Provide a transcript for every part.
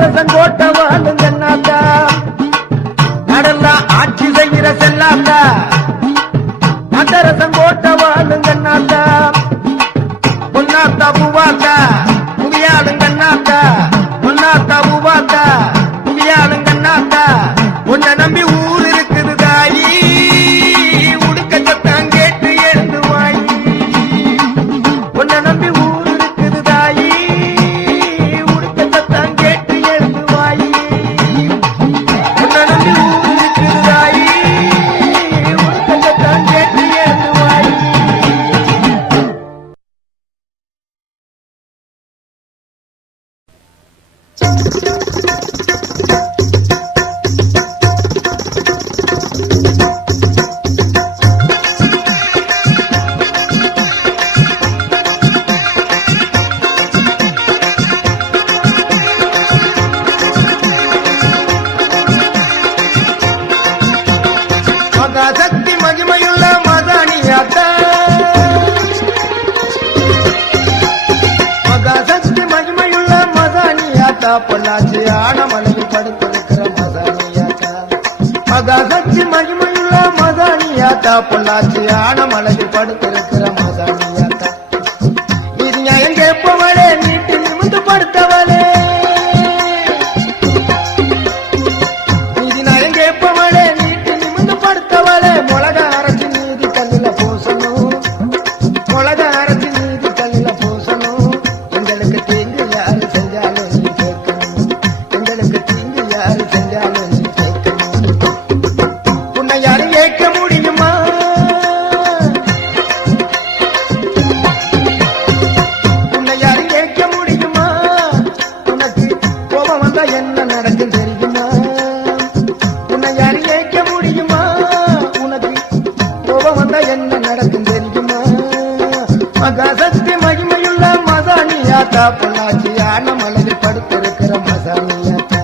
மதரசன் கோட்ட வாழும் கண்ணாத்தா நடலாம் ஆட்சி செய்கிற செல்லாத்தா மதரசன் கோட்ட வாழும் கண்ணாத்தா பொன்னாத்தா பூவாத்தா புவியாளும் கண்ணாத்தா பொன்னாத்தா பூவாத்தா புவியாளும் கண்ணாத்தா உன்னை நம்பி ஊர் இருக்குது தாயி உடுக்க சத்தம் கேட்டு எழுந்து வாயி உன்னை நம்பி ஊர் இருக்குது தாயி உடுக்க சத்தம் கேட்டு எழுந்து வாயி உன்னை நம்பி ஊர் இருக்குது தாயி உடுக்க சத்தம் கேட்டு எழுந்து வாயி. மகாசக்தி மகிமையுள்ள மதானியாத்தா மகாசக்தி மகிமையுள்ள மதானியாத்தா பொள்ளாச்சி ஆனமலையில் படுத்திருக்கிற மதானியாத்தா மகாசக்தி மகிமையுள்ள மதானியாத்தா பொள்ளாச்சி ஆனமலையில் படுத்திருக்கிற மதானியாத்தா இது நியாயம் கேட்பவளே நீட்டு நிமிந்து படுத்தவளே மொளக அரைச்சி நீதி கல்லில பூசணும் மொளக அரைச்சி நீதி கல்லில பூசணும் எங்களுக்கு தீங்கு யாரு செஞ்சாலும் நீ கேட்கணும் எங்களுக்கு தீங்கு யாரு செஞ்சாலும் நீ கேட்கணும் உன்னை யாரும் கேட்க முடியுமா உன்னை யாரும் கேட்க முடியுமா உனக்கு கோபம் வந்தா என்ன நடக்கும் தெரியுமா உன்னை யாரும் கேட்க முடியுமா வந்தா என்ன நடக்கும் தெரியுமா மகாசக்தி மகிமையுள்ள மதானியாத்தா பொள்ளாச்சி ஆனமலையில் படுத்திருக்கிற மதானியாத்தா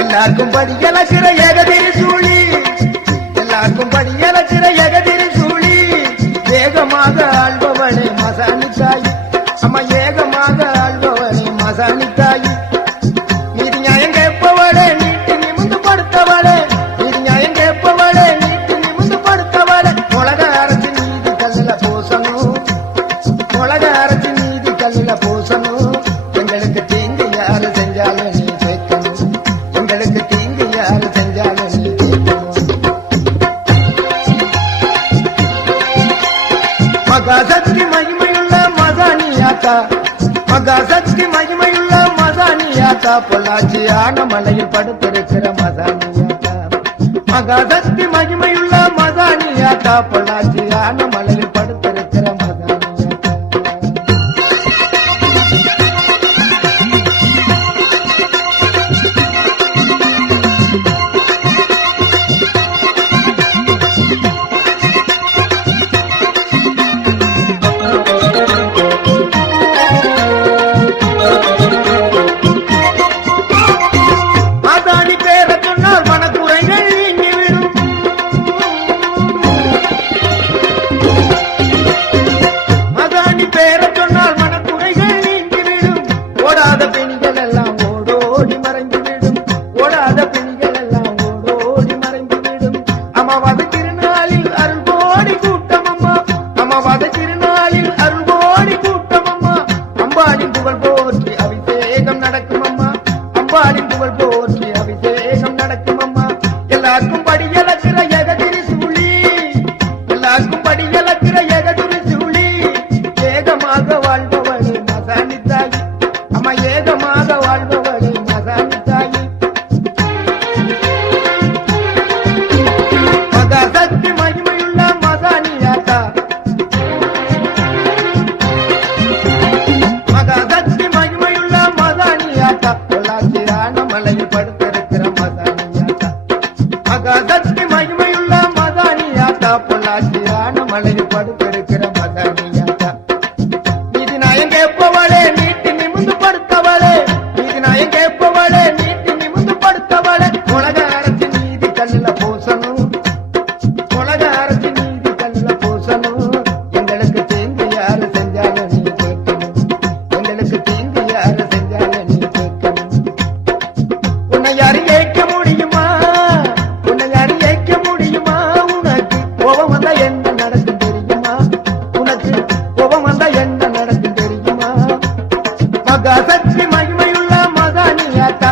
எல்லாருக்கும் படியலக்கிற ஏகதிரி சூழி எல்லாருக்கும் படியலக்கிற ஏகதிரி சூழி ஏகமாக ஆள்பவனே மசானி தாயி அம்மா ஏகமாக ஆள்பவனே மசானி தாயி நீதி நியாயம் கேட்பவளே நீட்டு நிமிந்து படுத்தவளே நீதி நியாயம் கேட்பவளே நீட்டு நிமிந்து படுத்தவளே மொளக அரைச்சி நீதி கல்லில பூசணும் மொளக அரைச்சி நீதி கல்லில பூசணும் எங்களுக்கு தீங்கு யாரு செஞ்சாலும் நீ கேட்கணும் எங்களுக்கு தீங்கு யாரு செஞ்சாலும் நீ கேட்கணும் மகாசக்தி மகிமையுள்ள மதானியாத்தா மகாசக்தி மகிமையுள்ள மதானியாத்தா பொள்ளாச்சி ஆனமலையில் படுத்திருக்கிற மதானியாத்தா மகாசக்தி மகிமையுள்ள மதானியாத்தா பொள்ளாச்சி ஆனமலையில் படுத்திருக்கிற மதானியாத்தா மகாசக்தி மகிமையுள்ள மகானியாத்தா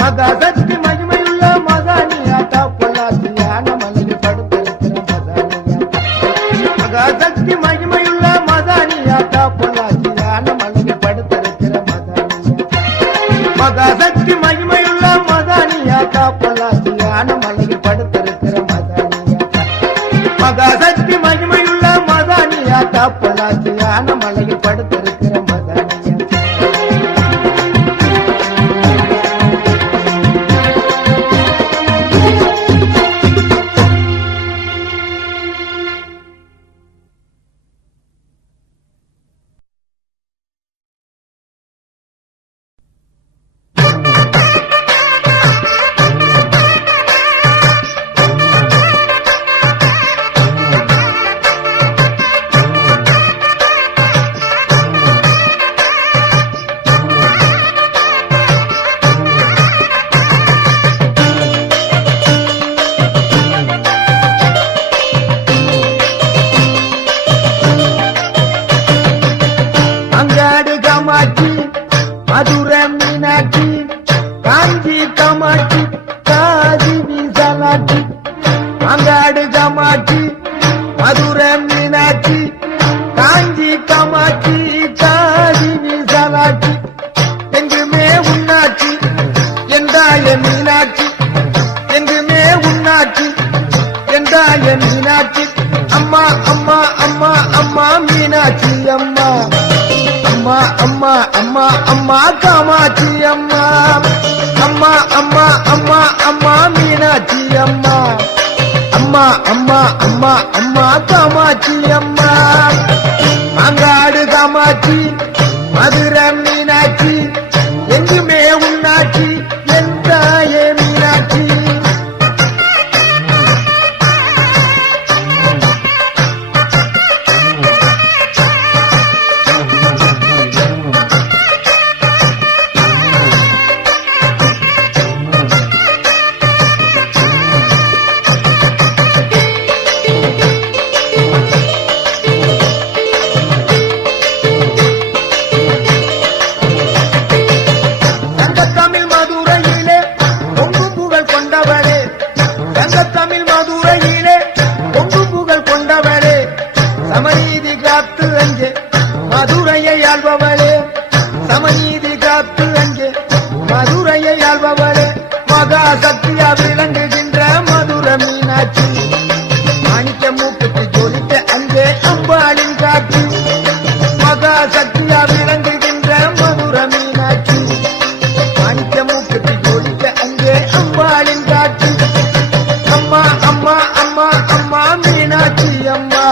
மகாசக்தி மகிமையுள்ள மகானியாத்தா பொள்ளாச்சியான மலையில் படுத்திருக்கிற மகானியாத்தா மகாசக்தி மகிமையுள்ள மகானியாத்தா பொள்ளாச்சியான மலையில் படுத்திருக்கிற மகானியாத்தா மகாசக்தி மகிமையுள்ள மகானியாத்தா பொள்ளாச்சியான மலையில் படுத்திருக்கிற மகானியாத்தா மகாசக்தி மகிமையுள்ள மகானியாத்தா பொள்ளாச்சியான மலையில் படுத்திருக்கிற மகானியாத்தா மதுரை மீனாட்சி காஞ்சி காமாட்சி காதி விசாலாட்சி அங்காடு காமாட்சி மதுரை மீனாட்சி காஞ்சி காமாட்சி காதி விசாலாட்சி எங்குமே உன்னாட்சி என்றாய மீனாட்சி எங்குமே உன்னாட்சி என்றாய மீனாட்சி அம்மா அம்மா அம்மா அம்மா மீனாட்சி அம்மா அம்மா அம்மா அம்மா அம்மா காமாட்சி அம்மா அம்மா அம்மா அம்மா அம்மா மீனாட்சி அம்மா அம்மா அம்மா அம்மா அம்மா காமாட்சி அம்மா அங்காடு காமாட்சி மதுரை மீனாட்சி எங்குமே உன்னாட்சி என்றாயே மீனாட்சி சமநீதி காத்து அங்கே மதுரையை ஆள்பவளே சமநீதி காத்து அங்கே மதுரையை ஆள்பவளே மகா சக்தியா விளங்குகின்ற மதுரை மீனாட்சி மாணிக்க மூக்குக்கு ஜொலிக்க அங்கே அம்பாளின் காட்சி மகா சக்தியா விளங்குகின்ற மதுரை மீனாட்சி மாணிக்க மூக்குக்கு ஜொலிக்க அங்கே அம்பாளின் காட்சி அம்மா அம்மா அம்மா அம்மா மீனாட்சி அம்மா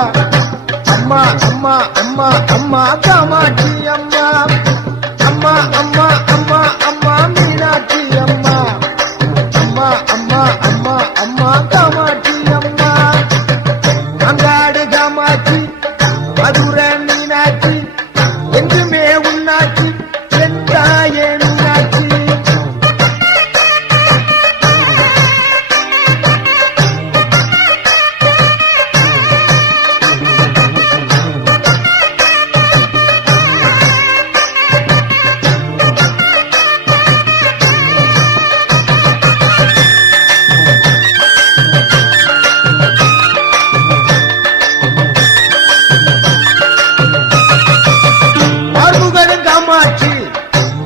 அம்மா அம்மா அம்மா அம்மா காமாட்சி அம்மா அம்மா அம்மா அம்மா அம்மா மீனாட்சி அம்மா அம்மா அம்மா அம்மா அம்மா காமாட்சி அம்மா அங்காடு காமாட்சி மதுரை மீனாட்சி எங்குமே உன்னாட்சி செந்தாயே மீனாட்சி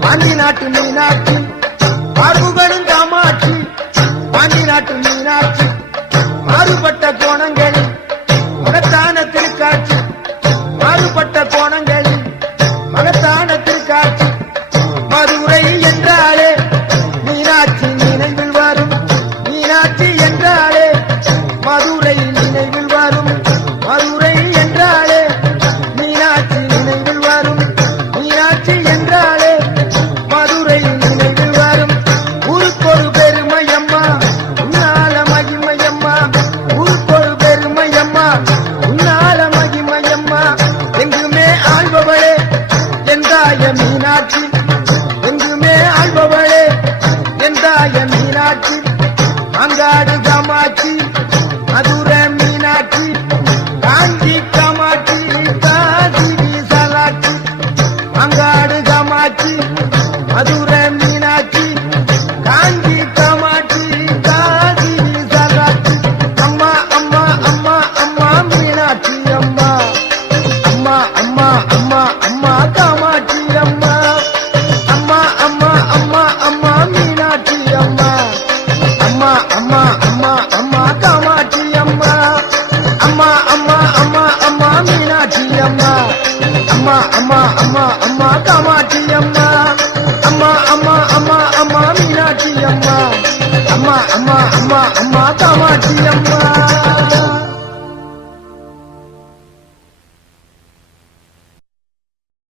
பாண்டி நாட்டு மீனாட்சி பார்வுகளும் காமாட்சி பாண்டி நாட்டு மீனாட்சி மாறுபட்ட கோணங்களில் மகத்தான திருக்காட்சி மாறுபட்ட கோணங்களில் மகத்தான திருக்காட்சி மதுரை என்றாலே மீனாட்சி நினைவில் வரும் மீனாட்சி என்றாலே மதுரை நினைவில் வரும் மதுரை என்றாலே மீனாட்சி நினைவில் வரும் மீனாட்சி என்றாலே மதுரை நினைவில் வரும் ஊருக்கொரு பெருமையம்மா உன்னால மகிமையம்மா ஊருக்கொரு பெருமையம்மா உன்னால மகிமையம்மா எங்குமே ஆள்பவளே எந்தாய மீனாட்சி எங்குமே ஆள்பவளே எந்தாய மீனாட்சி அங்காடு காமாட்சி மதுரை மீனாட்சி காஞ்சி காமாட்சி காசி விசாலாட்சி அங்காடு காமாட்சி மதுரை மீனாட்சி காஞ்சி காமாட்சி காசி விசாலாட்சி அம்மா அம்மா அம்மா அம்மா மீனாட்சி அம்மா அம்மா அம்மா அம்மா அம்மா காமாட்சி அம்மா அம்மா அம்மா அம்மா அம்மா மீனாட்சி அம்மா அம்மா அம்மா அம்மா அம்மா காமாட்சி அம்மா அம்மா அம்மா அம்மா அம்மா மீனாட்சி அம்மா அம்மா அம்மா அம்மா அம்மா காமாட்சி அம்மா அம்மா அம்மா அம்மா அம்மா மீனாட்சி அம்மா அம்மா அம்மா அம்மா அம்மா காமாட்சி அம்மா